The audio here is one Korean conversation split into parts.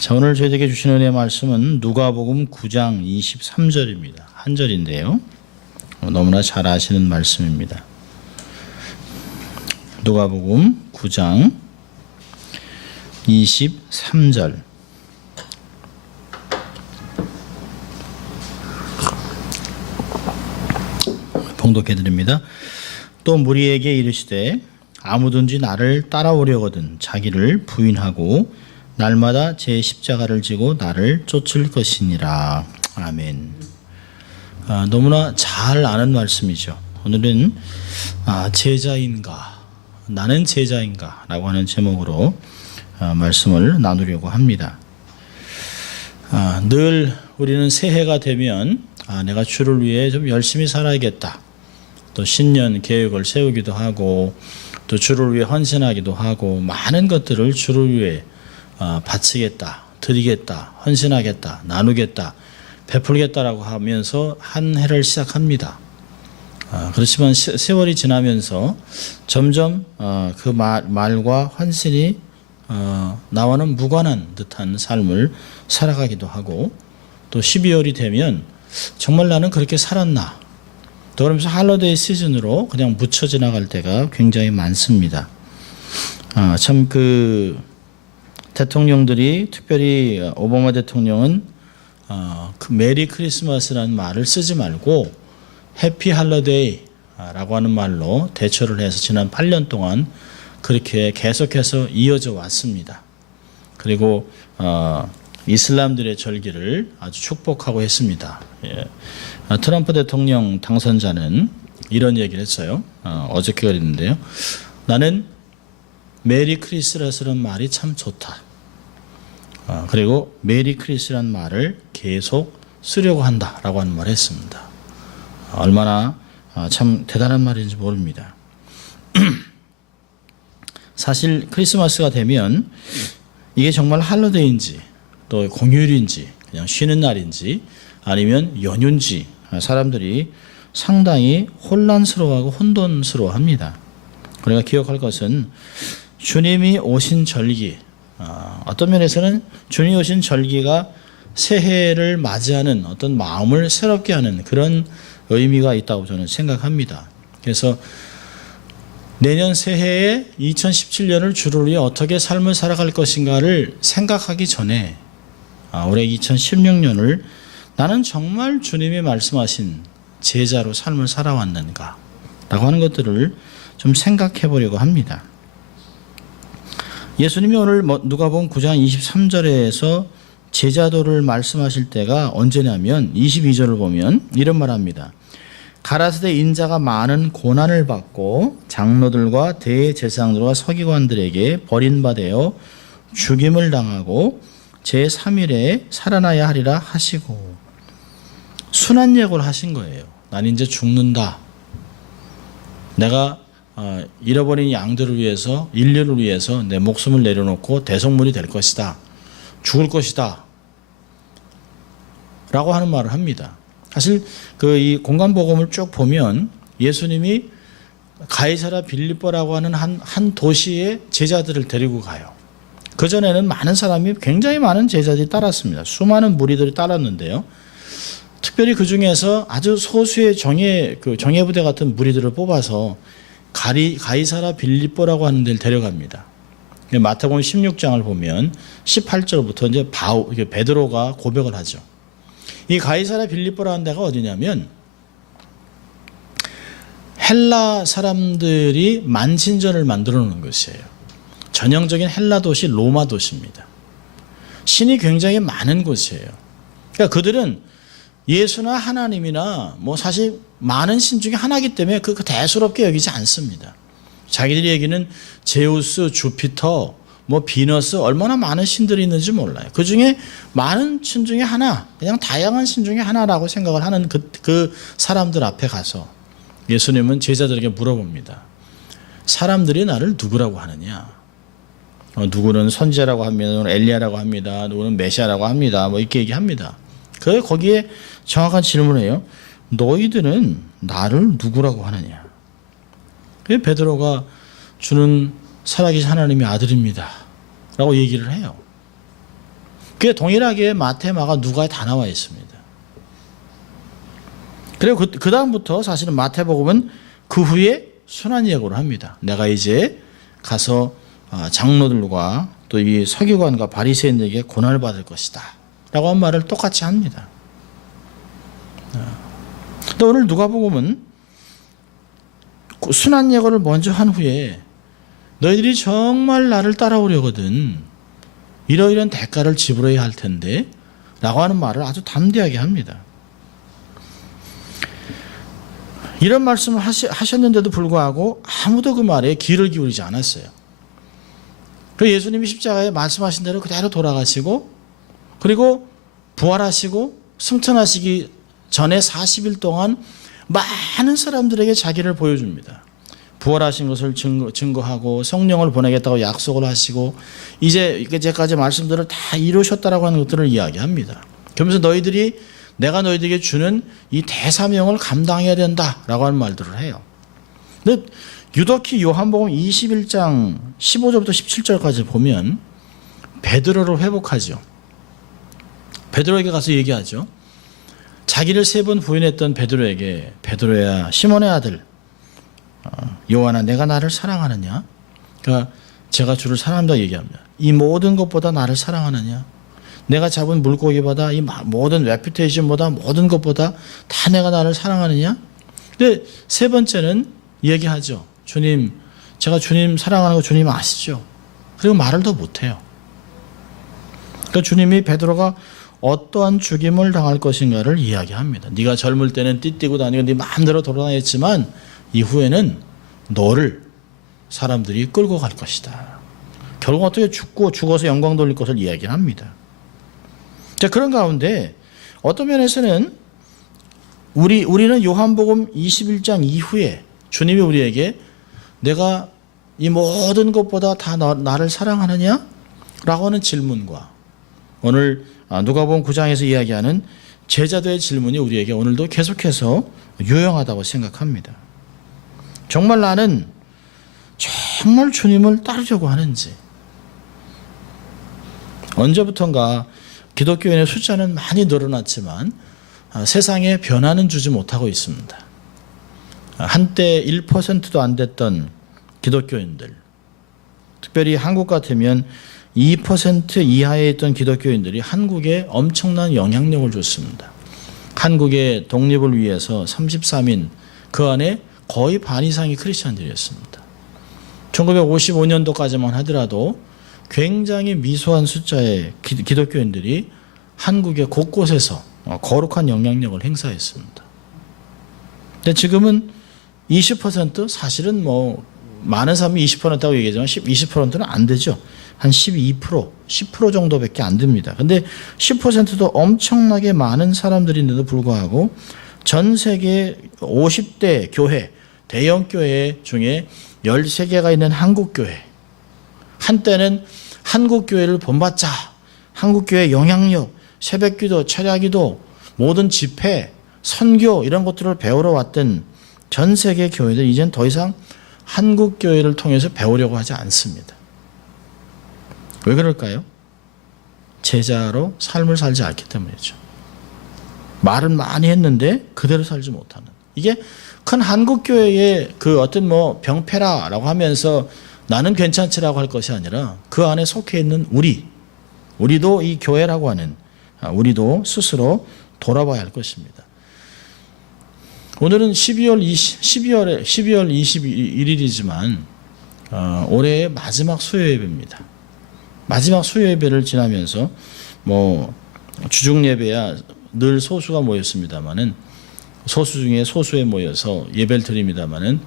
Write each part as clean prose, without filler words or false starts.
자, 오늘 저희에게 주신 은혜의 말씀은 누가복음 9장 23절입니다. 한 절인데요. 너무나 잘 아시는 말씀입니다. 누가복음 9장 23절. 봉독해 드립니다. 또 무리에게 이르시되 아무든지 나를 따라오려거든 자기를 부인하고 날마다 제 십자가를 지고 나를 쫓을 것이니라. 아멘. 너무나 잘 아는 말씀이죠. 오늘은 제자인가, 나는 제자인가 라고 하는 제목으로 말씀을 나누려고 합니다. 늘 우리는 새해가 되면 내가 주를 위해 좀 열심히 살아야겠다, 또 신년 계획을 세우기도 하고 또 주를 위해 헌신하기도 하고 많은 것들을 주를 위해 바치겠다, 드리겠다, 헌신하겠다, 나누겠다, 베풀겠다라고 하면서 한 해를 시작합니다. 그렇지만 세월이 지나면서 점점 그 말과 헌신이 나와는 무관한 듯한 삶을 살아가기도 하고, 또 12월이 되면 정말 나는 그렇게 살았나, 또 그러면서 할러데이 시즌으로 그냥 묻혀 지나갈 때가 굉장히 많습니다. 참 대통령들이, 특별히 오바마 대통령은 그 메리 크리스마스라는 말을 쓰지 말고 해피 할러데이라고 하는 말로 대처를 해서 지난 8년 동안 그렇게 계속해서 이어져 왔습니다. 그리고 이슬람들의 절기를 아주 축복하고 했습니다. 트럼프 대통령 당선자는 이런 얘기를 했어요. 어저께 그랬는데요. 나는 메리 크리스마스라는 말이 참 좋다. 그리고 메리 크리스라는 말을 계속 쓰려고 한다라고 하는 말을 했습니다. 얼마나 참 대단한 말인지 모릅니다. 사실 크리스마스가 되면 이게 정말 할러데이인지 또 공휴일인지 그냥 쉬는 날인지 아니면 연휴인지 사람들이 상당히 혼란스러워하고 혼돈스러워합니다. 우리가 기억할 것은 주님이 오신 절기, 어떤 면에서는 주님이 오신 절기가 새해를 맞이하는 어떤 마음을 새롭게 하는 그런 의미가 있다고 저는 생각합니다. 그래서 내년 새해에 2017년을 주를 위해 어떻게 삶을 살아갈 것인가를 생각하기 전에 올해 2016년을 나는 정말 주님이 말씀하신 제자로 삶을 살아왔는가 라고 하는 것들을 좀 생각해 보려고 합니다. 예수님이 오늘 누가복음 9장 23절에서 제자도를 말씀하실 때가 언제냐면 22절을 보면 이런 말합니다. 가라사대 인자가 많은 고난을 받고 장로들과 대제사장들과 서기관들에게 버림받아 죽임을 당하고 제3일에 살아나야 하리라 하시고, 순한 예고를 하신 거예요. 난 이제 죽는다. 내가 잃어버린 양들을 위해서, 인류를 위해서 내 목숨을 내려놓고 대속물이 될 것이다. 죽을 것이다. 라고 하는 말을 합니다. 사실 이 공간복음을 쭉 보면 예수님이 가이사랴 빌립보라고 하는 한 도시에 제자들을 데리고 가요. 그전에는 많은 사람이, 굉장히 많은 제자들이 따랐습니다. 수많은 무리들이 따랐는데요. 특별히 그 중에서 아주 소수의 정예부대 같은 무리들을 뽑아서 가이사랴 빌립보라고 하는 데를 데려갑니다. 마태복음 16장을 보면 18절부터 이제 베드로가 고백을 하죠. 이 가이사랴 빌립보라는 데가 어디냐면 헬라 사람들이 만신전을 만들어 놓은 것이에요. 전형적인 헬라 도시, 로마 도시입니다. 신이 굉장히 많은 곳이에요. 그러니까 그들은 예수나 하나님이나 사실 많은 신 중에 하나이기 때문에 그 대수롭게 여기지 않습니다. 자기들이 얘기는 제우스, 주피터, 비너스, 얼마나 많은 신들이 있는지 몰라요. 그 중에 많은 신 중에 하나, 그냥 다양한 신 중에 하나라고 생각을 하는 그 사람들 앞에 가서 예수님은 제자들에게 물어봅니다. 사람들이 나를 누구라고 하느냐? 누구는 선지자라고 합니다. 누구는 엘리야라고 합니다. 누구는 메시아라고 합니다. 이렇게 얘기합니다. 거기에 정확한 질문이에요. 너희들은 나를 누구라고 하느냐? 베드로가 주는 살아계신 하나님의 아들입니다 라고 얘기를 해요. 그게 동일하게 마태, 마가, 누가에 다 나와 있습니다. 그리고 그 다음부터 사실은 마태복음은 그 후에 순환 예고를 합니다. 내가 이제 가서 장로들과 또 이 서기관과 바리새인들에게 고난을 받을 것이다 라고 한 말을 똑같이 합니다. 또 오늘 누가복음은 순환 예고를 먼저 한 후에 너희들이 정말 나를 따라오려거든 이러이러한 대가를 지불해야 할 텐데 라고 하는 말을 아주 담대하게 합니다. 이런 말씀을 하셨는데도 불구하고 아무도 그 말에 귀를 기울이지 않았어요. 그 예수님이 십자가에 말씀하신 대로 그대로 돌아가시고 그리고 부활하시고 승천하시기 전에 40일 동안 많은 사람들에게 자기를 보여줍니다. 부활하신 것을 증거하고 성령을 보내겠다고 약속을 하시고 이제까지 말씀들을 다 이루셨다라고 하는 것들을 이야기합니다. 그러면서 내가 너희들에게 주는 이 대사명을 감당해야 된다라고 하는 말들을 해요. 근데 유독히 요한복음 21장 15절부터 17절까지 보면 베드로를 회복하죠. 베드로에게 가서 얘기하죠. 자기를 3번 부인했던 베드로에게 베드로야 시몬의 아들 요한아 내가 나를 사랑하느냐? 그러니까 제가 주를 사랑한다고 얘기합니다. 이 모든 것보다 나를 사랑하느냐? 내가 잡은 물고기보다 이 모든 레퓨테이션보다 모든 것보다 다 내가 나를 사랑하느냐? 근데 3번째는 얘기하죠. 주님, 제가 주님 사랑하는 거 주님 아시죠? 그리고 말을 더 못해요. 그러니까 주님이 베드로가 어떠한 죽임을 당할 것인가를 이야기합니다. 네가 젊을 때는 띠띠고 다니고 네 마음대로 돌아다녔지만 이후에는 너를 사람들이 끌고 갈 것이다. 결국 어떻게 죽어서 영광 돌릴 것을 이야기합니다. 자, 그런 가운데 어떤 면에서는 우리는 요한복음 21장 이후에 주님이 우리에게 내가 이 모든 것보다 다 나를 사랑하느냐? 라고 하는 질문과 오늘 누가복음 9장에서 이야기하는 제자들의 질문이 우리에게 오늘도 계속해서 유용하다고 생각합니다. 정말 나는 정말 주님을 따르려고 하는지 언제부턴가 기독교인의 숫자는 많이 늘어났지만 세상에 변화는 주지 못하고 있습니다. 한때 1%도 안 됐던 기독교인들, 특별히 한국 같으면 2% 이하에 있던 기독교인들이 한국에 엄청난 영향력을 줬습니다. 한국의 독립을 위해서 33인 그 안에 거의 반 이상이 크리스천들이었습니다. 1955년도까지만 하더라도 굉장히 미소한 숫자의 기독교인들이 한국의 곳곳에서 거룩한 영향력을 행사했습니다. 근데 지금은 20% 사실은 많은 사람이 20%라고 얘기하지만 20%는 안 되죠. 한 12%, 10% 정도밖에 안 됩니다. 근데 10%도 엄청나게 많은 사람들인데도 불구하고 전 세계 50대 교회, 대형 교회 중에 13개가 있는 한국교회. 한때는 한국교회를 본받자, 한국교회 영향력, 새벽기도, 철야기도, 모든 집회, 선교 이런 것들을 배우러 왔던 전 세계 교회들 이젠 더 이상 한국교회를 통해서 배우려고 하지 않습니다. 왜 그럴까요? 제자로 삶을 살지 않기 때문이죠. 말은 많이 했는데 그대로 살지 못하는. 이게 큰 한국교회의 그 어떤 병폐라라고 하면서 나는 괜찮지라고 할 것이 아니라 그 안에 속해 있는 우리도 이 교회라고 하는 우리도 스스로 돌아봐야 할 것입니다. 오늘은 12월 21일이지만 올해의 마지막 수요 예배입니다. 마지막 수요 예배를 지나면서 주중 예배야 늘 소수가 모였습니다만은 소수 중에 소수에 모여서 예배를 드립니다만은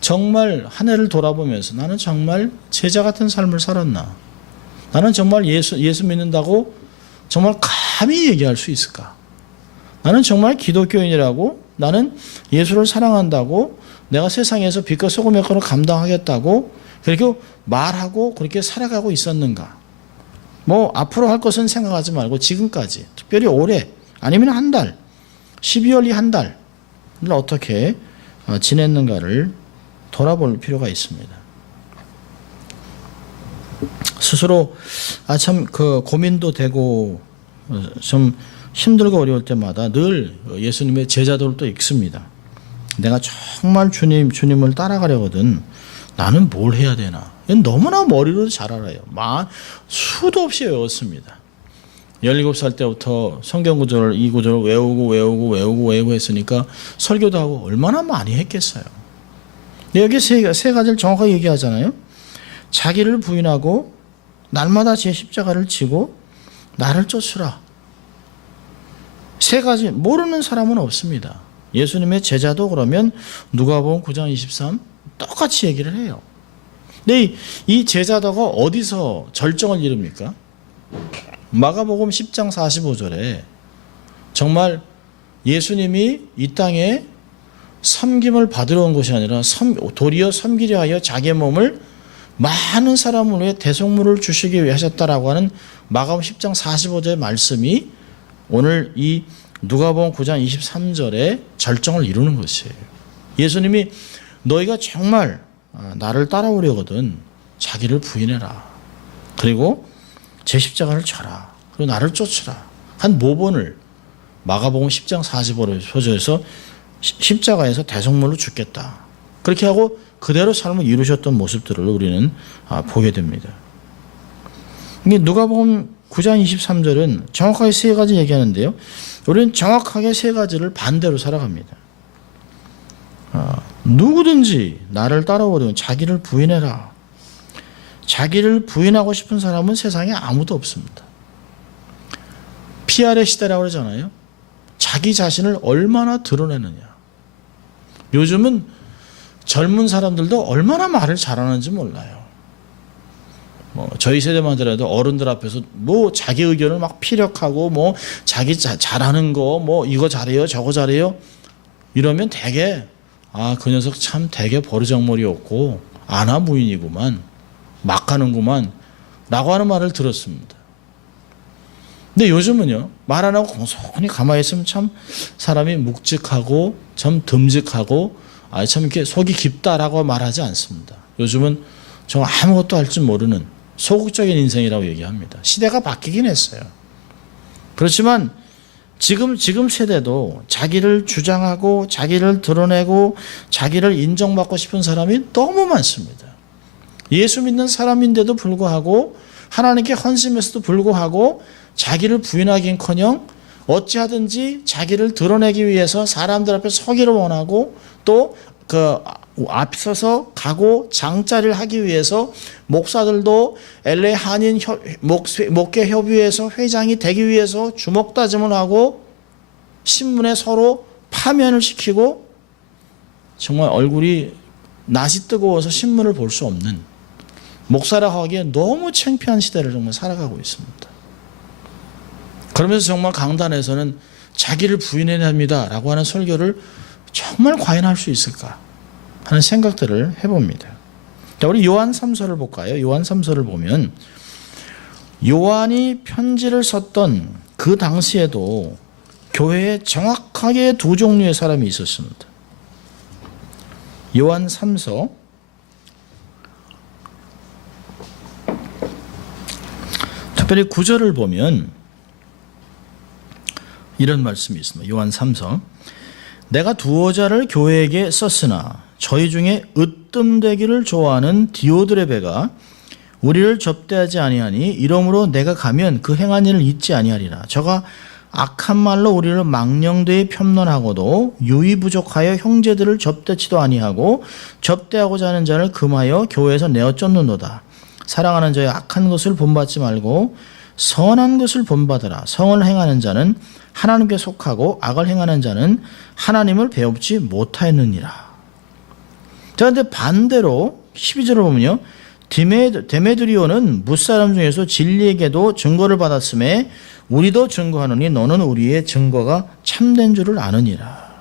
정말 한 해를 돌아보면서 나는 정말 제자 같은 삶을 살았나? 나는 정말 예수 믿는다고 정말 감히 얘기할 수 있을까? 나는 정말 기독교인이라고 나는 예수를 사랑한다고 내가 세상에서 빛과 소금의 역할을 감당하겠다고 그렇게 말하고 그렇게 살아가고 있었는가? 앞으로 할 것은 생각하지 말고 지금까지 특별히 올해 아니면 한 달 12월 이 한 달을 어떻게 지냈는가를 돌아볼 필요가 있습니다. 스스로 참 그 고민도 되고 좀 힘들고 어려울 때마다 늘 예수님의 제자들도 읽습니다. 내가 정말 주님을 따라가려거든 나는 뭘 해야 되나? 너무나 머리로 잘 알아요. 수도 없이 외웠습니다. 17살 때부터 성경 구절을 이 구절을 외우고 했으니까 설교도 하고 얼마나 많이 했겠어요. 여기 세 가지를 정확하게 얘기하잖아요. 자기를 부인하고 날마다 제 십자가를 지고 나를 쫓으라. 세 가지 모르는 사람은 없습니다. 예수님의 제자도 그러면 누가복음 9장 23 똑같이 얘기를 해요. 근데 이 제자도가 어디서 절정을 이룹니까? 마가복음 10장 45절에 정말 예수님이 이 땅에 섬김을 받으러 온 것이 아니라 도리어 섬기려 하여 자기의 몸을 많은 사람을 위해 대속물을 주시기 위해 하셨다라고 하는 마가복음 10장 45절의 말씀이 오늘 이 누가복음 9장 23절에 절정을 이루는 것이에요. 예수님이 너희가 정말 나를 따라오려거든 자기를 부인해라. 그리고 제 십자가를 져라. 그리고 나를 쫓으라. 한 모본을 마가복음 10장 45절에서 십자가에서 대속물로 죽겠다. 그렇게 하고 그대로 삶을 이루셨던 모습들을 우리는 보게 됩니다. 누가복음 9장 23절은 정확하게 세 가지 얘기하는데요. 우리는 정확하게 세 가지를 반대로 살아갑니다. 누구든지 나를 따라오려면 자기를 부인해라. 자기를 부인하고 싶은 사람은 세상에 아무도 없습니다. PR의 시대라고 그러잖아요. 자기 자신을 얼마나 드러내느냐. 요즘은 젊은 사람들도 얼마나 말을 잘하는지 몰라요. 저희 세대만 하더라도 어른들 앞에서 자기 의견을 막 피력하고 자기 잘하는 거 이거 잘해요 저거 잘해요 이러면 되게 그 녀석 참 되게 버르장머리 없고 아나무인이구만 막 가는구만 라고 하는 말을 들었습니다. 근데 요즘은요 말 안 하고 공손히 가만히 있으면 참 사람이 묵직하고 참 듬직하고 참 이렇게 속이 깊다라고 말하지 않습니다. 요즘은 정말 아무것도 할 줄 모르는 소극적인 인생이라고 얘기합니다. 시대가 바뀌긴 했어요. 그렇지만 지금 세대도 자기를 주장하고 자기를 드러내고 자기를 인정받고 싶은 사람이 너무 많습니다. 예수 믿는 사람인데도 불구하고 하나님께 헌신했음에도 불구하고 자기를 부인하긴커녕 어찌하든지 자기를 드러내기 위해서 사람들 앞에 서기를 원하고 또 앞서서 가고 장자를 하기 위해서 목사들도 LA 한인 목회 협의회에서 회장이 되기 위해서 주먹다짐을 하고 신문에 서로 파면을 시키고 정말 얼굴이 낯이 뜨거워서 신문을 볼 수 없는 목사라고 하기에 너무 창피한 시대를 정말 살아가고 있습니다. 그러면서 정말 강단에서는 자기를 부인해야 합니다라고 하는 설교를 정말 과연 할 수 있을까 하는 생각들을 해봅니다. 자, 우리 요한 3서를 볼까요? 요한 3서를 보면 요한이 편지를 썼던 그 당시에도 교회에 정확하게 두 종류의 사람이 있었습니다. 요한 3서 특별히 9절을 보면 이런 말씀이 있습니다. 요한 3서 내가 두어자를 교회에게 썼으나 저희 중에 으뜸되기를 좋아하는 디오드레베가 우리를 접대하지 아니하니 이러므로 내가 가면 그 행한 일을 잊지 아니하리라. 저가 악한 말로 우리를 망령되이 편론하고도 유의 부족하여 형제들을 접대치도 아니하고 접대하고자 하는 자를 금하여 교회에서 내어 쫓는도다. 사랑하는 자의 악한 것을 본받지 말고 선한 것을 본받으라. 성을 행하는 자는 하나님께 속하고 악을 행하는 자는 하나님을 배웁지 못하였느니라. 자, 근데 반대로 12절을 보면요. 데메드리오는 무사람 중에서 진리에게도 증거를 받았음에 우리도 증거하노니 너는 우리의 증거가 참된 줄을 아느니라.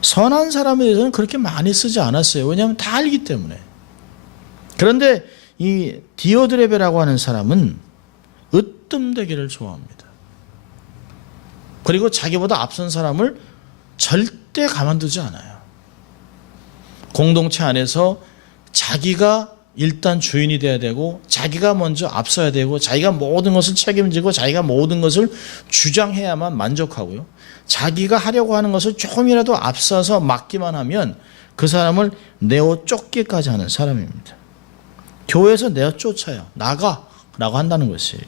선한 사람에 대해서는 그렇게 많이 쓰지 않았어요. 왜냐하면 다 알기 때문에. 그런데 이 디오드레베라고 하는 사람은 으뜸되기를 좋아합니다. 그리고 자기보다 앞선 사람을 절대 가만두지 않아요. 공동체 안에서 자기가 일단 주인이 돼야 되고 자기가 먼저 앞서야 되고 자기가 모든 것을 책임지고 자기가 모든 것을 주장해야만 만족하고요. 자기가 하려고 하는 것을 조금이라도 앞서서 맡기만 하면 그 사람을 내어 쫓기까지 하는 사람입니다. 교회에서 내어 쫓아요. 나가라고 한다는 것이에요.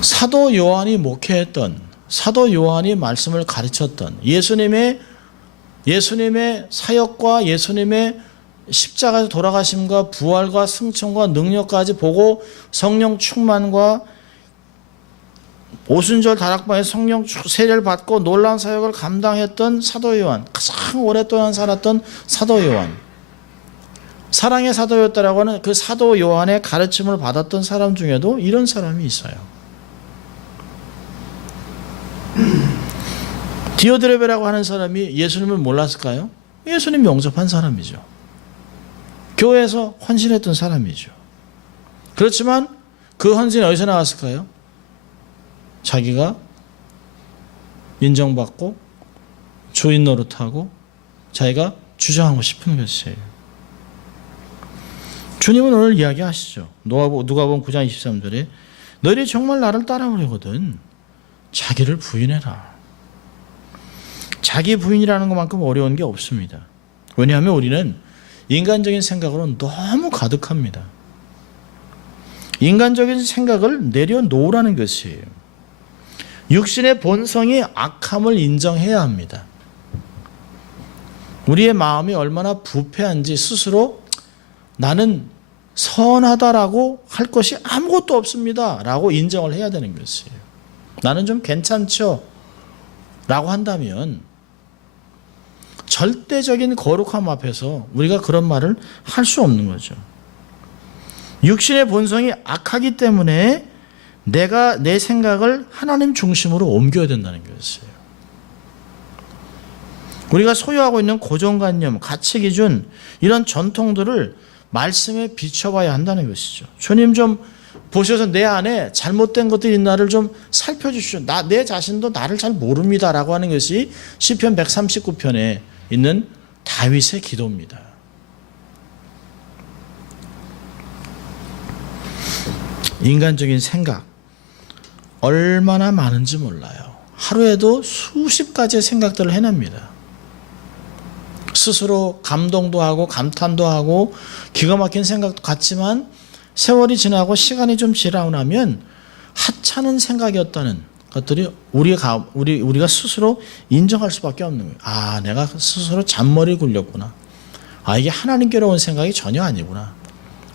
사도 요한이 목회했던, 사도 요한이 말씀을 가르쳤던 예수님의 사역과 예수님의 십자가에서 돌아가심과 부활과 승천과 능력까지 보고 성령 충만과 오순절 다락방에서 성령 세례를 받고 놀라운 사역을 감당했던 사도 요한, 가장 오랫동안 살았던 사도 요한, 사랑의 사도였다라고 하는 그 사도 요한의 가르침을 받았던 사람 중에도 이런 사람이 있어요. 디오드레베라고 하는 사람이 예수님을 몰랐을까요? 예수님 영접한 사람이죠. 교회에서 헌신했던 사람이죠. 그렇지만 그 헌신이 어디서 나왔을까요? 자기가 인정받고 주인 노릇하고 자기가 주장하고 싶은 것이에요. 주님은 오늘 이야기하시죠. 누가복음 9장 23절에 너희들이 정말 나를 따라오려거든 자기를 부인해라. 자기 부인이라는 것만큼 어려운 게 없습니다. 왜냐하면 우리는 인간적인 생각으로 너무 가득합니다. 인간적인 생각을 내려놓으라는 것이에요. 육신의 본성이 악함을 인정해야 합니다. 우리의 마음이 얼마나 부패한지 스스로 나는 선하다라고 할 것이 아무것도 없습니다 라고 인정을 해야 되는 것이에요. 나는 좀 괜찮죠 라고 한다면 절대적인 거룩함 앞에서 우리가 그런 말을 할 수 없는 거죠. 육신의 본성이 악하기 때문에 내가 내 생각을 하나님 중심으로 옮겨야 된다는 것이에요. 우리가 소유하고 있는 고정관념, 가치기준 이런 전통들을 말씀에 비춰봐야 한다는 것이죠. 주님 좀 보셔서 내 안에 잘못된 것들이 있나를 좀 살펴주십시오. 내 자신도 나를 잘 모릅니다라고 하는 것이 시편 139편에 있는 다윗의 기도입니다. 인간적인 생각 얼마나 많은지 몰라요. 하루에도 수십 가지의 생각들을 해냅니다. 스스로 감동도 하고 감탄도 하고 기가 막힌 생각도 같지만 세월이 지나고 시간이 좀 지나고 나면 하찮은 생각이었다는 것들이 우리가 스스로 인정할 수밖에 없는 거예요. 아, 내가 스스로 잔머리 굴렸구나. 아, 이게 하나님께로 온 생각이 전혀 아니구나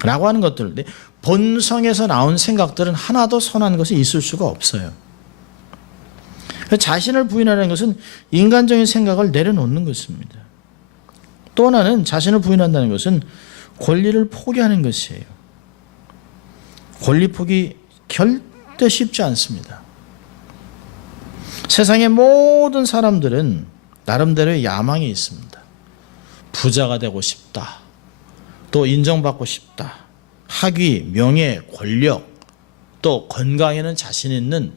라고 하는 것들. 본성에서 나온 생각들은 하나도 선한 것이 있을 수가 없어요. 자신을 부인하는 것은 인간적인 생각을 내려놓는 것입니다. 또 하나는 자신을 부인한다는 것은 권리를 포기하는 것이에요. 권리 포기 절대 쉽지 않습니다. 세상의 모든 사람들은 나름대로의 야망이 있습니다. 부자가 되고 싶다. 또 인정받고 싶다. 학위, 명예, 권력, 또 건강에는 자신 있는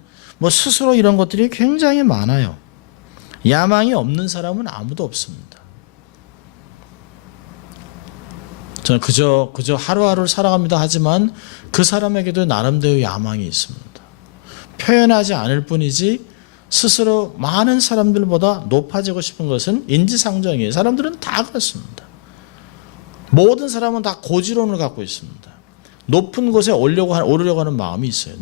스스로 이런 것들이 굉장히 많아요. 야망이 없는 사람은 아무도 없습니다. 저는 그저 하루하루를 살아갑니다 하지만 그 사람에게도 나름대로 야망이 있습니다. 표현하지 않을 뿐이지 스스로 많은 사람들보다 높아지고 싶은 것은 인지상정이에요. 사람들은 다 그렇습니다. 모든 사람은 다 고지론을 갖고 있습니다. 높은 곳에 오르려고 하는 마음이 있어요.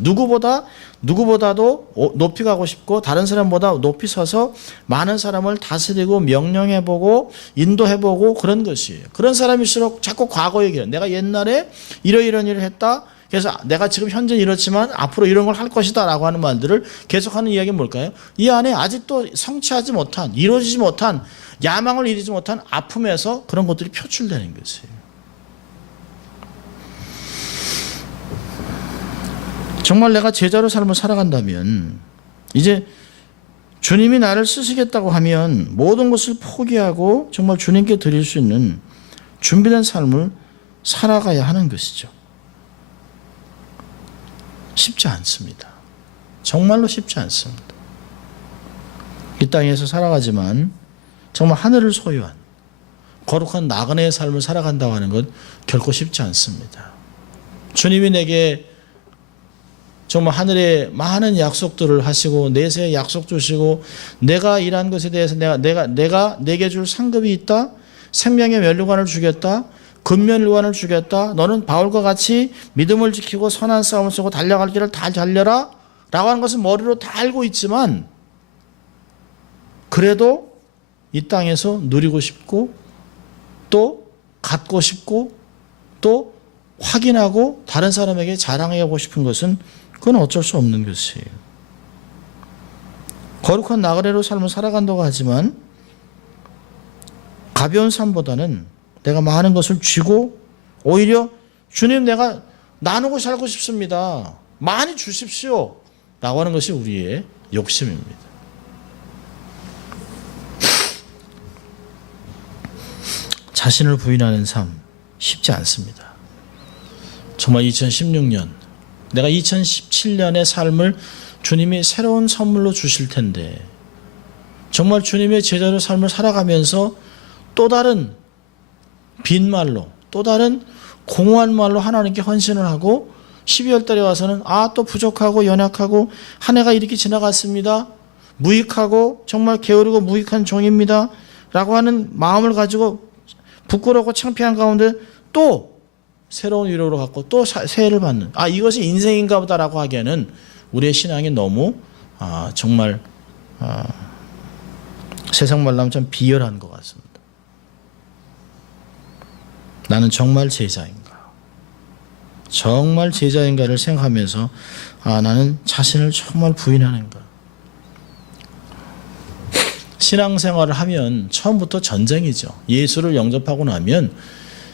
누구보다도 높이 가고 싶고 다른 사람보다 높이 서서 많은 사람을 다스리고 명령해보고 인도해보고 그런 것이에요. 그런 사람일수록 자꾸 과거 얘기해요. 내가 옛날에 이러이런 일을 했다. 그래서 내가 지금 현재 이렇지만 앞으로 이런 걸 할 것이다 라고 하는 말들을 계속하는 이야기는 뭘까요? 이 안에 아직도 성취하지 못한, 이루어지지 못한, 야망을 이루지 못한 아픔에서 그런 것들이 표출되는 것이에요. 정말 내가 제자로 삶을 살아간다면 이제 주님이 나를 쓰시겠다고 하면 모든 것을 포기하고 정말 주님께 드릴 수 있는 준비된 삶을 살아가야 하는 것이죠. 쉽지 않습니다. 정말로 쉽지 않습니다. 이 땅에서 살아가지만 정말 하늘을 소유한 거룩한 나그네의 삶을 살아간다고 하는 것 결코 쉽지 않습니다. 주님이 내게 정말 하늘에 많은 약속들을 하시고 내세에 약속 주시고 내가 일한 것에 대해서 내가 내게 줄 상급이 있다. 생명의 면류관을 주겠다. 근면류관을 주겠다. 너는 바울과 같이 믿음을 지키고 선한 싸움을 쓰고 달려갈 길을 다 달려라. 라고 하는 것은 머리로 다 알고 있지만 그래도 이 땅에서 누리고 싶고 또 갖고 싶고 또 확인하고 다른 사람에게 자랑하고 싶은 것은 그건 어쩔 수 없는 것이에요. 거룩한 나그네로 삶을 살아간다고 하지만 가벼운 삶보다는 내가 많은 것을 쥐고 오히려 주님 내가 나누고 살고 싶습니다. 많이 주십시오. 라고 하는 것이 우리의 욕심입니다. 자신을 부인하는 삶 쉽지 않습니다. 정말 2016년 내가 2017년의 삶을 주님이 새로운 선물로 주실 텐데 정말 주님의 제자로 삶을 살아가면서 또 다른 빈말로 또 다른 공허한 말로 하나님께 헌신을 하고 12월 달에 와서는 또 부족하고 연약하고 한 해가 이렇게 지나갔습니다. 무익하고 정말 게으르고 무익한 종입니다. 라고 하는 마음을 가지고 부끄럽고 창피한 가운데 또 새로운 위로를 갖고 또 새해를 받는 이것이 인생인가 보다라고 하기에는 우리의 신앙이 너무 정말 세상 말로 하면 좀 비열한 것 같습니다. 나는 정말 제자인가? 정말 제자인가를 생각하면서 나는 자신을 정말 부인하는가? 신앙생활을 하면 처음부터 전쟁이죠. 예수를 영접하고 나면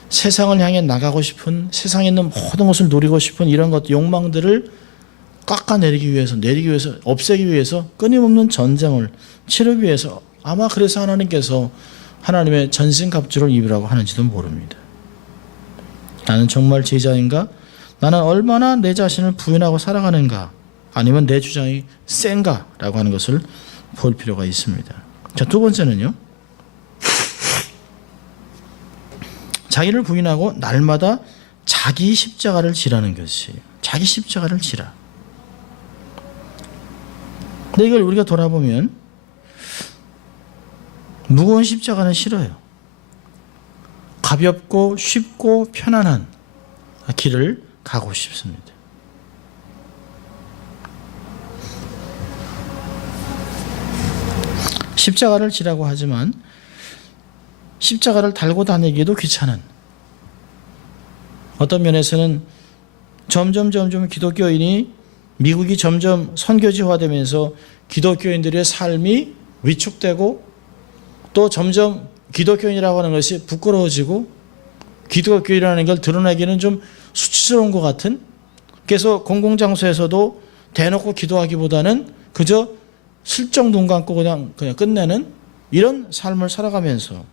세상을 향해 나가고 싶은 세상에 있는 모든 것을 누리고 싶은 이런 것 욕망들을 깎아내리기 위해서 없애기 위해서 끊임없는 전쟁을 치르기 위해서 아마 그래서 하나님께서 하나님의 전신갑주를 입으라고 하는지도 모릅니다. 나는 정말 제자인가? 나는 얼마나 내 자신을 부인하고 살아가는가? 아니면 내 주장이 센가? 라고 하는 것을 볼 필요가 있습니다. 자, 두 번째는요. 자기를 부인하고 날마다 자기 십자가를 지라는 것이에요. 자기 십자가를 지라. 근데 이걸 우리가 돌아보면 무거운 십자가는 싫어요. 가볍고 쉽고 편안한 길을 가고 싶습니다. 십자가를 지라고 하지만 십자가를 달고 다니기도 귀찮은 어떤 면에서는 점점 기독교인이 미국이 점점 선교지화되면서 기독교인들의 삶이 위축되고 또 점점 기독교인이라고 하는 것이 부끄러워지고 기독교인이라는 걸 드러내기는 좀 수치스러운 것 같은 그래서 공공장소에서도 대놓고 기도하기보다는 그저 슬쩍 눈 감고 그냥 끝내는 이런 삶을 살아가면서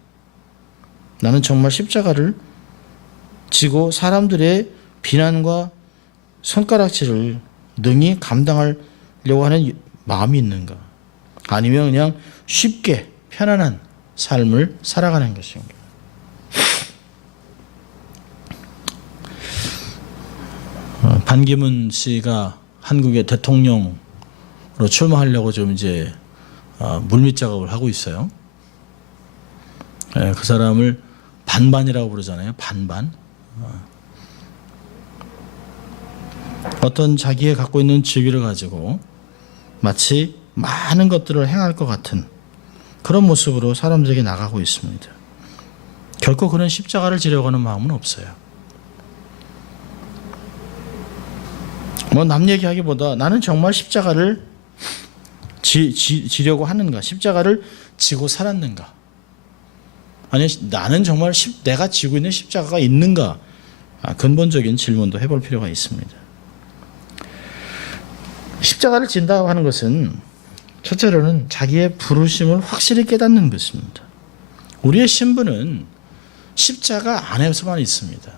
나는 정말 십자가를 지고 사람들의 비난과 손가락질을 능히 감당하려고 하는 마음이 있는가? 아니면 그냥 쉽게 편안한 삶을 살아가는 것인가? 반기문 씨가 한국의 대통령으로 출마하려고 좀 이제 물밑 작업을 하고 있어요. 그 사람을 반반이라고 부르잖아요. 반반. 어떤 자기의 갖고 있는 직위를 가지고 마치 많은 것들을 행할 것 같은 그런 모습으로 사람들에게 나가고 있습니다. 결코 그런 십자가를 지려고 하는 마음은 없어요. 남 얘기하기보다 나는 정말 십자가를 지려고 하는가? 십자가를 지고 살았는가? 아니 나는 정말 내가 지고 있는 십자가가 있는가? 근본적인 질문도 해볼 필요가 있습니다. 십자가를 진다고 하는 것은 첫째로는 자기의 부르심을 확실히 깨닫는 것입니다. 우리의 신분은 십자가 안에서만 있습니다.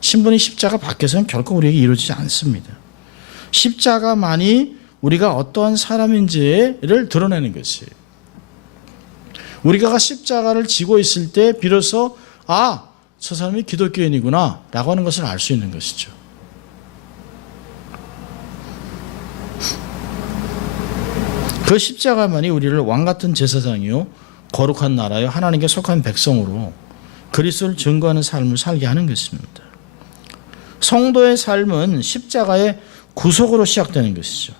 신분이 십자가 밖에서는 결코 우리에게 이루어지지 않습니다. 십자가만이 우리가 어떠한 사람인지를 드러내는 것이에요. 우리가 십자가를 지고 있을 때 비로소 저 사람이 기독교인이구나 라고 하는 것을 알 수 있는 것이죠. 그 십자가만이 우리를 왕같은 제사장이요 거룩한 나라요 하나님께 속한 백성으로 그리스도를 증거하는 삶을 살게 하는 것입니다. 성도의 삶은 십자가의 구속으로 시작되는 것이죠.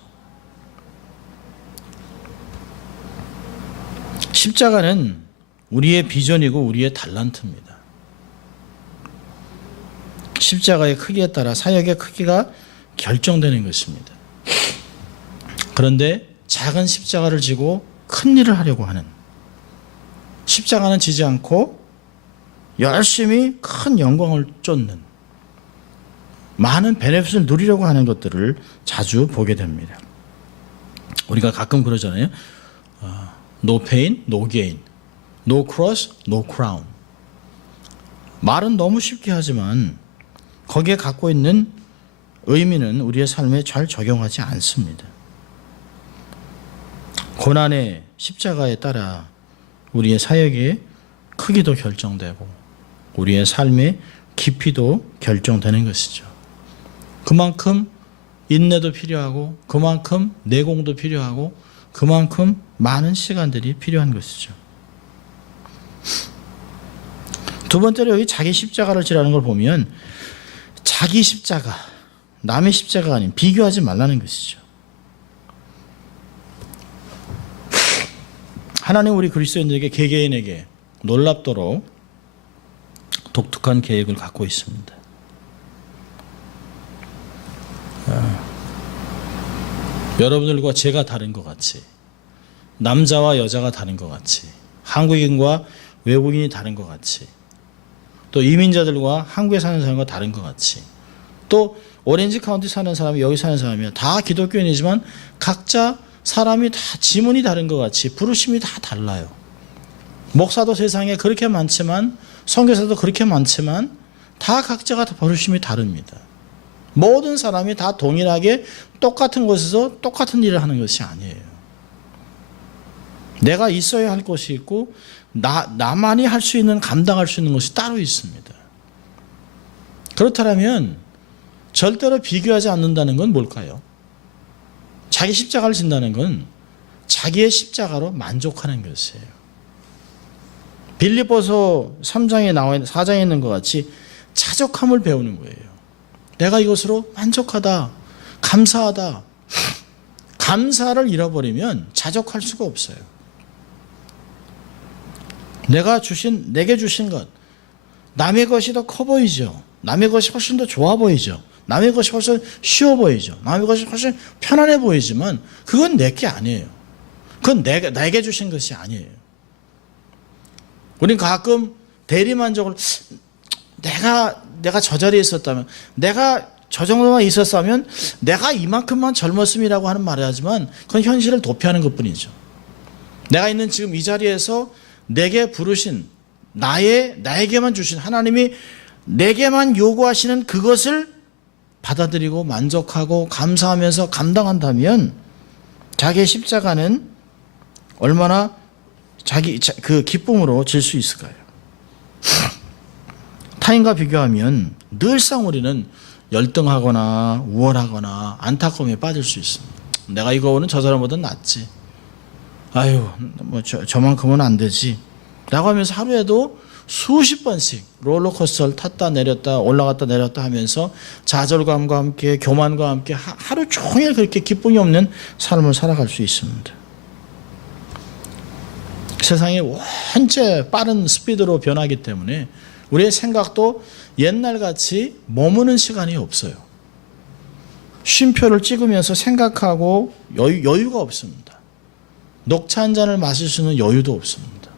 십자가는 우리의 비전이고 우리의 달란트입니다. 십자가의 크기에 따라 사역의 크기가 결정되는 것입니다. 그런데 작은 십자가를 지고 큰 일을 하려고 하는, 십자가는 지지 않고 열심히 큰 영광을 쫓는, 많은 베네핏을 누리려고 하는 것들을 자주 보게 됩니다. 우리가 가끔 그러잖아요. No pain, no gain. No cross, no crown. 말은 너무 쉽게 하지만 거기에 갖고 있는 의미는 우리의 삶에 잘 적용하지 않습니다. 고난의 십자가에 따라 우리의 사역의 크기도 결정되고 우리의 삶의 깊이도 결정되는 것이죠. 그만큼 인내도 필요하고 그만큼 내공도 필요하고 그만큼 많은 시간들이 필요한 것이죠. 두 번째로 여기 자기 십자가를 지라는 걸 보면 자기 십자가, 남의 십자가가 아닌 비교하지 말라는 것이죠. 하나님 우리 그리스도인들에게 개개인에게 놀랍도록 독특한 계획을 갖고 있습니다. 여러분들과 제가 다른 것 같이, 남자와 여자가 다른 것 같이, 한국인과 외국인이 다른 것 같이, 또 이민자들과 한국에 사는 사람과 다른 것 같이, 또 오렌지 카운티 사는 사람이 여기 사는 사람이 다 기독교인이지만 각자 사람이 다 지문이 다른 것 같이 부르심이 다 달라요. 목사도 세상에 그렇게 많지만, 선교사도 그렇게 많지만 다 각자가 다 부르심이 다릅니다. 모든 사람이 다 동일하게 똑같은 곳에서 똑같은 일을 하는 것이 아니에요. 내가 있어야 할 것이 있고 나만이 할 수 있는, 감당할 수 있는 것이 따로 있습니다. 그렇다면 절대로 비교하지 않는다는 건 뭘까요? 자기 십자가를 진다는 건 자기의 십자가로 만족하는 것이에요. 빌립보서 3장에 나와 있는 4장에 있는 것 같이 자족함을 배우는 거예요. 내가 이것으로 만족하다, 감사하다. 감사를 잃어버리면 자족할 수가 없어요. 내게 주신 것, 남의 것이 더 커 보이죠. 남의 것이 훨씬 더 좋아 보이죠. 남의 것이 훨씬 쉬워 보이죠. 남의 것이 훨씬 편안해 보이지만 그건 내게 아니에요. 그건 내게 주신 것이 아니에요. 우린 가끔 대리만족을, 내가 저 자리에 있었다면, 내가 저 정도만 있었다면 내가 이만큼만 젊었음이라고 하는 말을 하지만 그건 현실을 도피하는 것뿐이죠. 내가 있는 지금 이 자리에서 내게 부르신, 나에게만 주신, 하나님이 내게만 요구하시는 그것을 받아들이고 만족하고 감사하면서 감당한다면 자기의 십자가는 얼마나 그 기쁨으로 질 수 있을까요? 타인과 비교하면 늘상 우리는 열등하거나 우월하거나 안타까움에 빠질 수 있습니다. 내가 이거는 저 사람보다 낫지. 아유, 저만큼은 안 되지. 라고 하면서 하루에도 수십 번씩 롤러코스터를 탔다 내렸다 올라갔다 내렸다 하면서 좌절감과 함께 교만과 함께 하루 종일 그렇게 기쁨이 없는 삶을 살아갈 수 있습니다. 세상이 원체 빠른 스피드로 변하기 때문에 우리의 생각도 옛날같이 머무는 시간이 없어요. 쉼표를 찍으면서 생각하고 여유가 없습니다. 녹차 한 잔을 마실 수 있는 여유도 없습니다.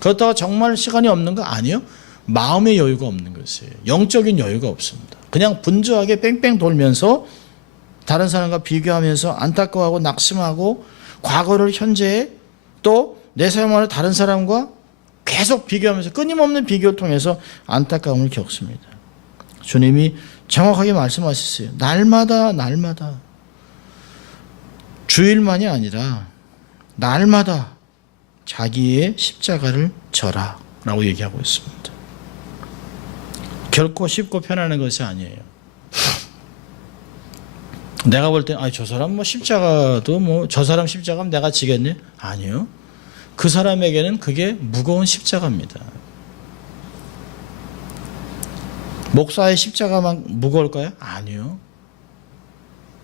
그렇다고 정말 시간이 없는 거 아니에요. 마음의 여유가 없는 것이에요. 영적인 여유가 없습니다. 그냥 분주하게 뺑뺑 돌면서 다른 사람과 비교하면서 안타까워하고 낙심하고 과거를 현재에 또 내 삶을 다른 사람과 계속 비교하면서 끊임없는 비교를 통해서 안타까움을 겪습니다. 주님이 정확하게 말씀하셨어요. 날마다 주일만이 아니라 날마다 자기의 십자가를 져라 라고 얘기하고 있습니다. 결코 쉽고 편안한 것이 아니에요. 내가 볼 때 저 사람 십자가도 저 사람 십자가면 내가 지겠네? 아니요. 그 사람에게는 그게 무거운 십자가입니다. 목사의 십자가만 무거울까요? 아니요.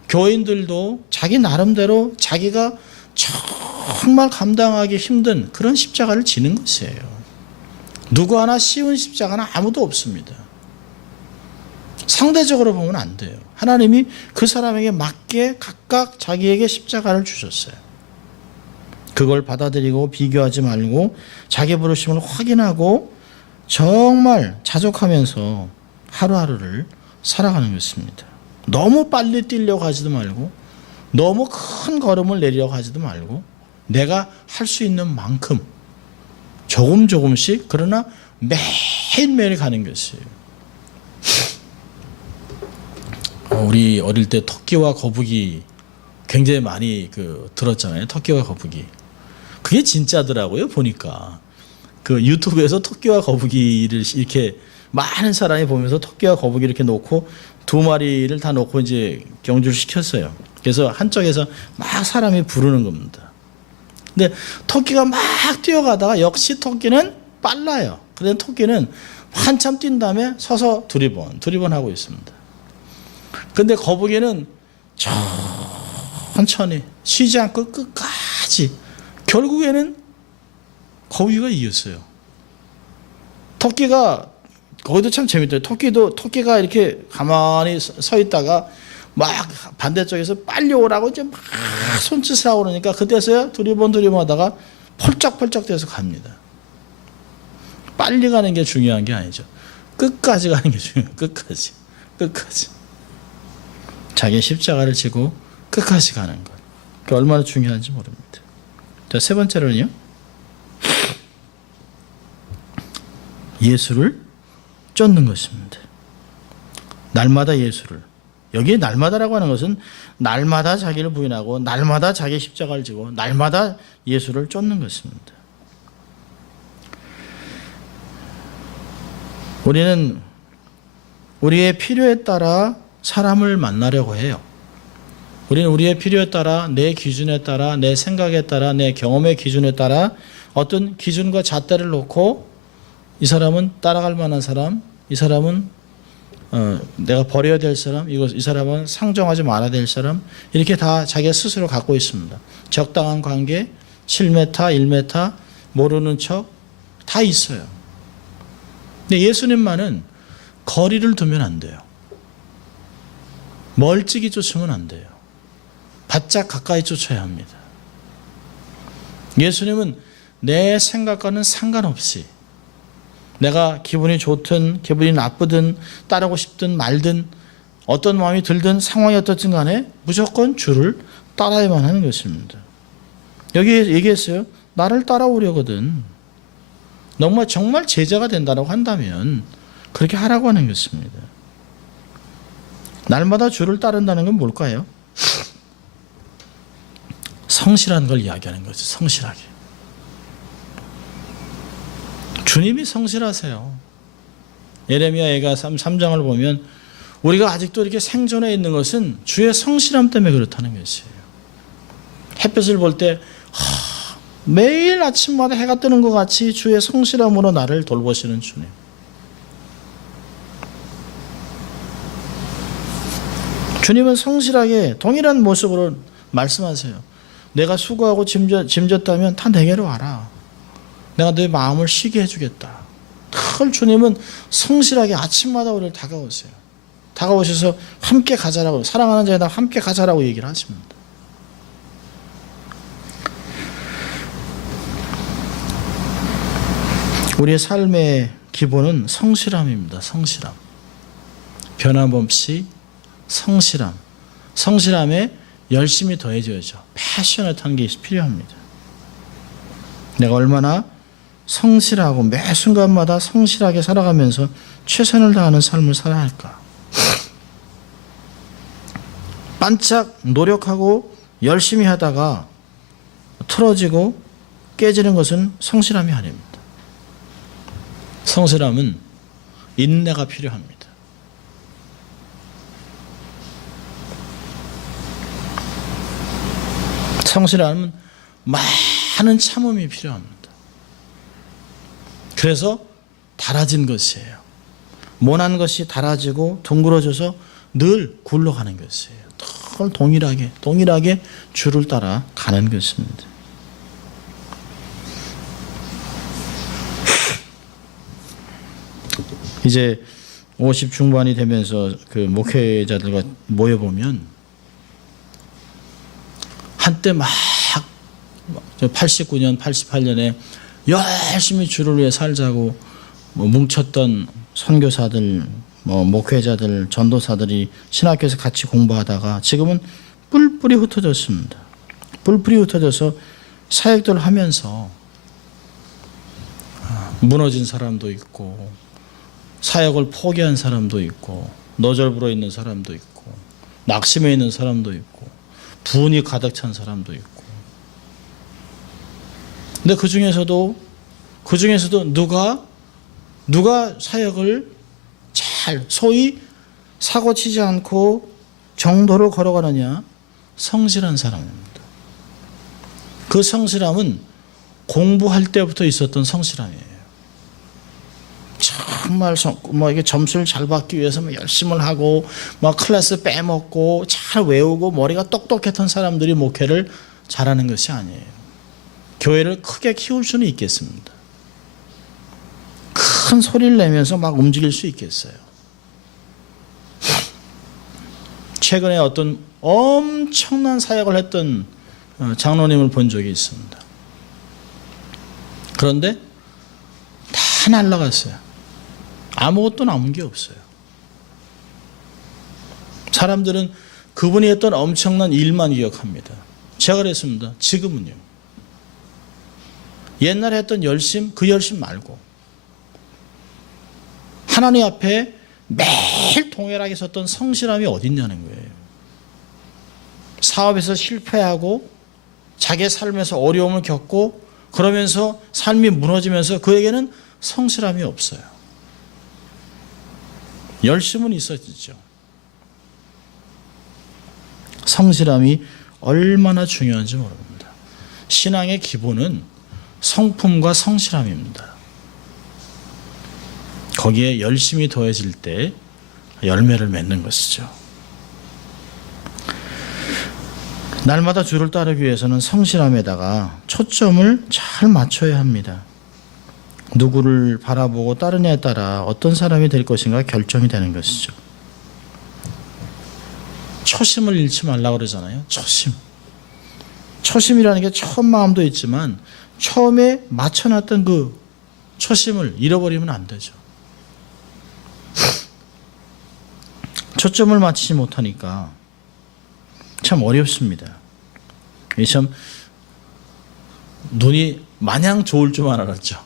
교인들도 자기 나름대로 자기가 정말 감당하기 힘든 그런 십자가를 지는 것이에요. 누구 하나 쉬운 십자가는 아무도 없습니다. 상대적으로 보면 안 돼요. 하나님이 그 사람에게 맞게 각각 자기에게 십자가를 주셨어요. 그걸 받아들이고 비교하지 말고 자기 부르심을 확인하고 정말 자족하면서 하루하루를 살아가는 것입니다. 너무 빨리 뛰려고 하지도 말고 너무 큰 걸음을 내리려고 하지도 말고 내가 할 수 있는 만큼 조금씩 그러나 매일매일 가는 것이에요. 우리 어릴 때 토끼와 거북이 굉장히 많이 들었잖아요. 토끼와 거북이. 그게 진짜더라고요. 보니까 그 유튜브에서 토끼와 거북이를 이렇게 많은 사람이 보면서 토끼와 거북이 이렇게 놓고 두 마리를 다 놓고 이제 경주를 시켰어요. 그래서 한쪽에서 막 사람이 부르는 겁니다. 근데 토끼가 막 뛰어가다가 역시 토끼는 빨라요. 그런데 토끼는 한참 뛴 다음에 서서 두리번 하고 있습니다. 근데 거북이는 천천히 쉬지 않고 끝까지 결국에는 거북이가 이겼어요. 토끼가 거기도 참 재밌더라고요. 토끼가 이렇게 가만히 서 있다가 막 반대쪽에서 빨리 오라고 이제 막 손짓을 하고 그러니까 그때서야 두리번 하다가 펄쩍펄쩍 돼서 갑니다. 빨리 가는 게 중요한 게 아니죠. 끝까지 가는 게 중요해요. 끝까지. 자기 십자가를 지고 끝까지 가는 것. 그게 얼마나 중요한지 모릅니다. 자, 세 번째로는요. 예수를 쫓는 것입니다. 날마다 예수를. 여기에 날마다라고 하는 것은 날마다 자기를 부인하고 날마다 자기 십자가를 지고 날마다 예수를 쫓는 것입니다. 우리는 우리의 필요에 따라 사람을 만나려고 해요. 우리는 우리의 필요에 따라 내 기준에 따라 내 생각에 따라 내 경험의 기준에 따라 어떤 기준과 잣대를 놓고 이 사람은 따라갈 만한 사람, 이 사람은 내가 버려야 될 사람, 이 사람은 상정하지 말아야 될 사람 이렇게 다 자기가 스스로 갖고 있습니다. 적당한 관계, 7m, 1m, 모르는 척 다 있어요. 근데 예수님만은 거리를 두면 안 돼요. 멀찍이 쫓으면 안 돼요. 바짝 가까이 쫓아야 합니다. 예수님은 내 생각과는 상관없이 내가 기분이 좋든 기분이 나쁘든 따르고 싶든 말든 어떤 마음이 들든 상황이 어떻든 간에 무조건 주를 따라야만 하는 것입니다. 여기 얘기했어요. 나를 따라오려거든. 정말 제자가 된다고 한다면 그렇게 하라고 하는 것입니다. 날마다 주를 따른다는 건 뭘까요? 성실한 걸 이야기하는 거죠. 성실하게. 주님이 성실하세요. 예레미야 예가 3장을 보면 우리가 아직도 이렇게 생존해 있는 것은 주의 성실함 때문에 그렇다는 것이에요. 햇볕을 볼 때 매일 아침마다 해가 뜨는 것 같이 주의 성실함으로 나를 돌보시는 주님. 주님은 성실하게 동일한 모습으로 말씀하세요. 내가 수고하고 짐졌다면 다 내게로 와라. 내가 네 마음을 쉬게 해주겠다. 늘 주님은 성실하게 아침마다 우리를 다가오세요. 다가오셔서 함께 가자라고, 사랑하는 자에다 함께 가자라고 얘기를 하십니다. 우리의 삶의 기본은 성실함입니다. 성실함. 변함없이 성실함. 성실함에 열심히 더해져야죠. 패셔너트한 게 필요합니다. 내가 얼마나 성실하고 매 순간마다 성실하게 살아가면서 최선을 다하는 삶을 살아야 할까. 반짝 노력하고 열심히 하다가 틀어지고 깨지는 것은 성실함이 아닙니다. 성실함은 인내가 필요합니다. 성실함은 많은 참음이 필요합니다. 그래서 달아진 것이에요. 모난 것이 달아지고 둥그러져서 늘 굴러가는 것이에요. 늘 동일하게 줄을 따라 가는 것입니다. 이제 50 중반이 되면서 그 목회자들과 모여보면 한때 막 89년, 88년에 열심히 주를 위해 살자고 뭉쳤던 선교사들, 목회자들, 전도사들이 신학교에서 같이 공부하다가 지금은 뿔뿔이 흩어졌습니다. 뿔뿔이 흩어져서 사역들을 하면서 무너진 사람도 있고 사역을 포기한 사람도 있고 너절부러 있는 사람도 있고 낙심해 있는 사람도 있고 분이 가득 찬 사람도 있고 근데 그 중에서도 누가 사역을 잘 소위 사고치지 않고 정도로 걸어가느냐? 성실한 사람입니다. 그 성실함은 공부할 때부터 있었던 성실함이에요. 정말 이게 점수를 잘 받기 위해서 열심히 하고 클래스 빼먹고 잘 외우고 머리가 똑똑했던 사람들이 목회를 잘하는 것이 아니에요. 교회를 크게 키울 수는 있겠습니다. 큰 소리를 내면서 막 움직일 수 있겠어요. 최근에 어떤 엄청난 사역을 했던 장로님을 본 적이 있습니다. 그런데 다 날아갔어요. 아무것도 남은 게 없어요. 사람들은 그분이 했던 엄청난 일만 기억합니다. 제가 그랬습니다. 지금은요. 옛날에 했던 열심, 그 열심 말고 하나님 앞에 매일 동일하게 섰던 성실함이 어디 있냐는 거예요. 사업에서 실패하고 자기의 삶에서 어려움을 겪고 그러면서 삶이 무너지면서 그에게는 성실함이 없어요. 열심은 있어지죠. 성실함이 얼마나 중요한지 모릅니다. 신앙의 기본은 성품과 성실함입니다. 거기에 열심이 더해질 때 열매를 맺는 것이죠. 날마다 주를 따르기 위해서는 성실함에다가 초점을 잘 맞춰야 합니다. 누구를 바라보고 따르냐에 따라 어떤 사람이 될 것인가 결정이 되는 것이죠. 초심을 잃지 말라고 그러잖아요. 초심이라는 게 처음 마음도 있지만 처음에 맞춰놨던 그 초심을 잃어버리면 안 되죠. 초점을 맞추지 못하니까 참 어렵습니다. 참 눈이 마냥 좋을 줄만 알았죠.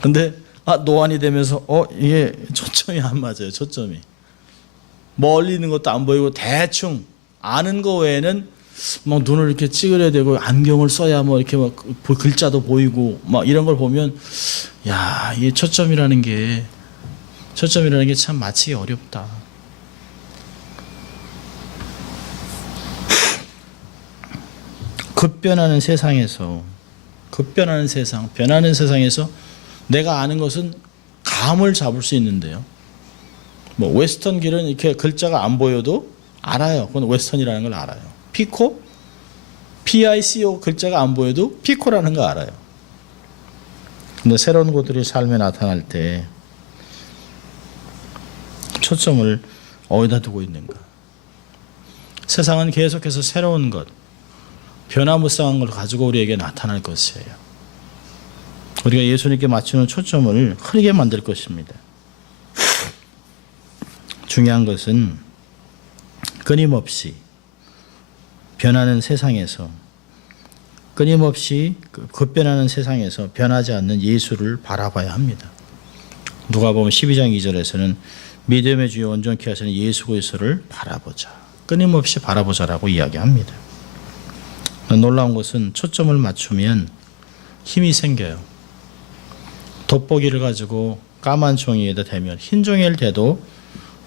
근데 노안이 되면서 이게 초점이 안 맞아요. 초점이 멀리 있는 것도 안 보이고 대충 아는 거 외에는 막 눈을 이렇게 찌그려야 되고 안경을 써야 이렇게 글자도 보이고 이런 걸 보면 이 초점이라는 게 참 맞히기 어렵다. 급변하는 세상에서 변하는 세상에서 내가 아는 것은 감을 잡을 수 있는데요. 웨스턴 길은 이렇게 글자가 안 보여도 알아요. 그건 웨스턴이라는 걸 알아요. 피코, PICO 글자가 안 보여도 피코라는 거 알아요. 근데 새로운 것들이 삶에 나타날 때 초점을 어디다 두고 있는가? 세상은 계속해서 새로운 것, 변화무쌍한 걸 가지고 우리에게 나타날 것이에요. 우리가 예수님께 맞추는 초점을 흐리게 만들 것입니다. 중요한 것은 끊임없이 변하는 세상에서 급변하는 세상에서 변하지 않는 예수를 바라봐야 합니다. 누가복음 12장 2절에서는 믿음의 주요 온전케 하시는 예수 그리스도를 바라보자. 끊임없이 바라보자라고 이야기합니다. 놀라운 것은 초점을 맞추면 힘이 생겨요. 돋보기를 가지고 까만 종이에다 대면 흰 종이를 대도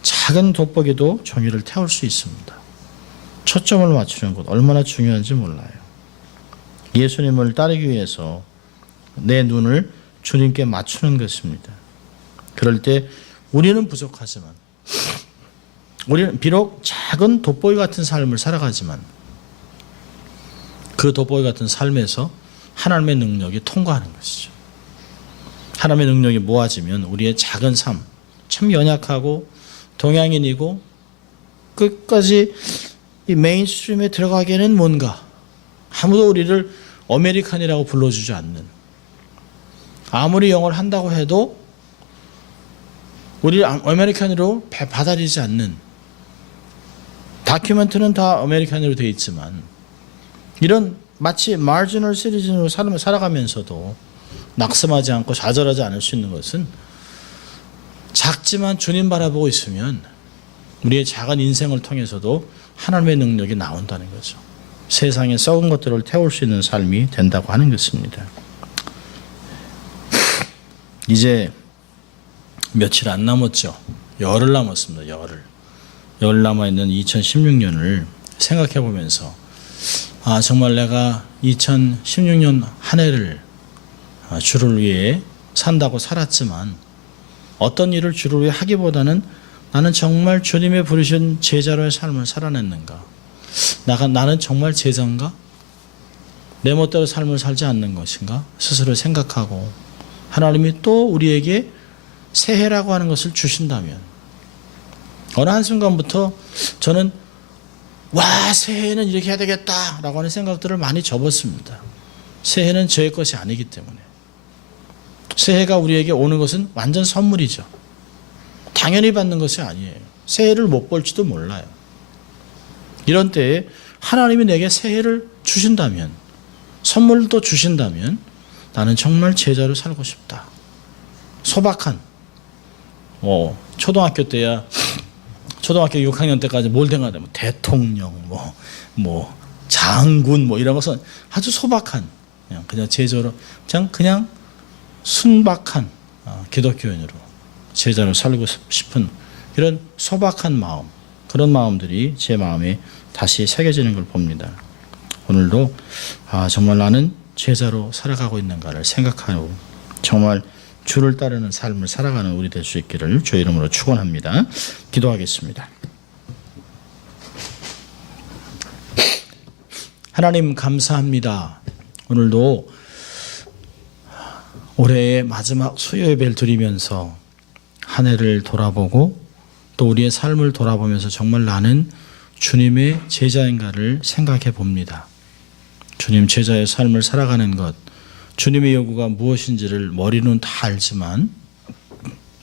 작은 돋보기도 종이를 태울 수 있습니다. 초점을 맞추는 것 얼마나 중요한지 몰라요. 예수님을 따르기 위해서 내 눈을 주님께 맞추는 것입니다. 그럴 때 우리는 부족하지만, 우리는 비록 작은 돋보기 같은 삶을 살아가지만 그 돋보기 같은 삶에서 하나님의 능력이 통과하는 것이죠. 하나님의 능력이 모아지면 우리의 작은 삶, 참 연약하고 동양인이고 끝까지 이 메인스트림에 들어가기에는 뭔가 아무도 우리를 아메리칸이라고 불러주지 않는, 아무리 영어를 한다고 해도 우리를 아메리칸으로 받아들이지 않는, 다큐멘터리는 다 아메리칸으로 되어 있지만 이런 마치 마지널 시리즈로 살아가면서도 낙심하지 않고 좌절하지 않을 수 있는 것은 작지만 주님 바라보고 있으면 우리의 작은 인생을 통해서도 하나님의 능력이 나온다는 거죠. 세상에 썩은 것들을 태울 수 있는 삶이 된다고 하는 것입니다. 이제 며칠 안 남았죠. 열흘 남았습니다. 열흘 남아있는 2016년을 생각해 보면서 정말 내가 2016년 한 해를 주를 위해 산다고 살았지만 어떤 일을 주를 위해 하기보다는 나는 정말 주님의 부르신 제자로의 삶을 살아냈는가? 나는 정말 제자인가? 내 멋대로 삶을 살지 않는 것인가? 스스로 생각하고 하나님이 또 우리에게 새해라고 하는 것을 주신다면 어느 한순간부터 저는 새해는 이렇게 해야 되겠다라고 하는 생각들을 많이 접었습니다. 새해는 저의 것이 아니기 때문에. 새해가 우리에게 오는 것은 완전 선물이죠. 당연히 받는 것이 아니에요. 새해를 못 볼지도 몰라요. 이런 때에 하나님이 내게 새해를 주신다면, 선물도 주신다면 나는 정말 제자로 살고 싶다. 소박한 초등학교 때야, 초등학교 6학년 때까지 뭘 생각하면 대통령, 장군 이런 것은 아주 소박한 그냥 제자로 그냥 순박한 기독교인으로 제자로 살고 싶은 이런 소박한 마음, 그런 마음들이 제 마음에 다시 새겨지는 걸 봅니다. 오늘도 정말 나는 제자로 살아가고 있는가를 생각하고 정말 주를 따르는 삶을 살아가는 우리 될 수 있기를 주의 이름으로 축원합니다. 기도하겠습니다. 하나님 감사합니다. 오늘도 올해의 마지막 수요 예배를 드리면서 한 해를 돌아보고 또 우리의 삶을 돌아보면서 정말 나는 주님의 제자인가를 생각해 봅니다. 주님 제자의 삶을 살아가는 것, 주님의 요구가 무엇인지를 머리는 다 알지만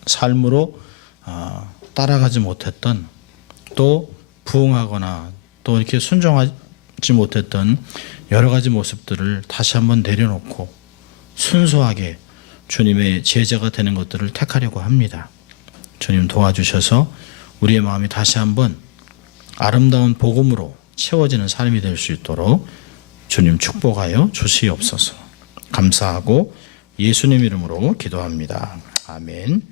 삶으로 따라가지 못했던, 또 부응하거나 또 이렇게 순종하지 못했던 여러 가지 모습들을 다시 한번 내려놓고 순수하게 주님의 제자가 되는 것들을 택하려고 합니다. 주님 도와주셔서 우리의 마음이 다시 한번 아름다운 복음으로 채워지는 삶이 될 수 있도록 주님 축복하여 주시옵소서. 감사하고 예수님 이름으로 기도합니다. 아멘.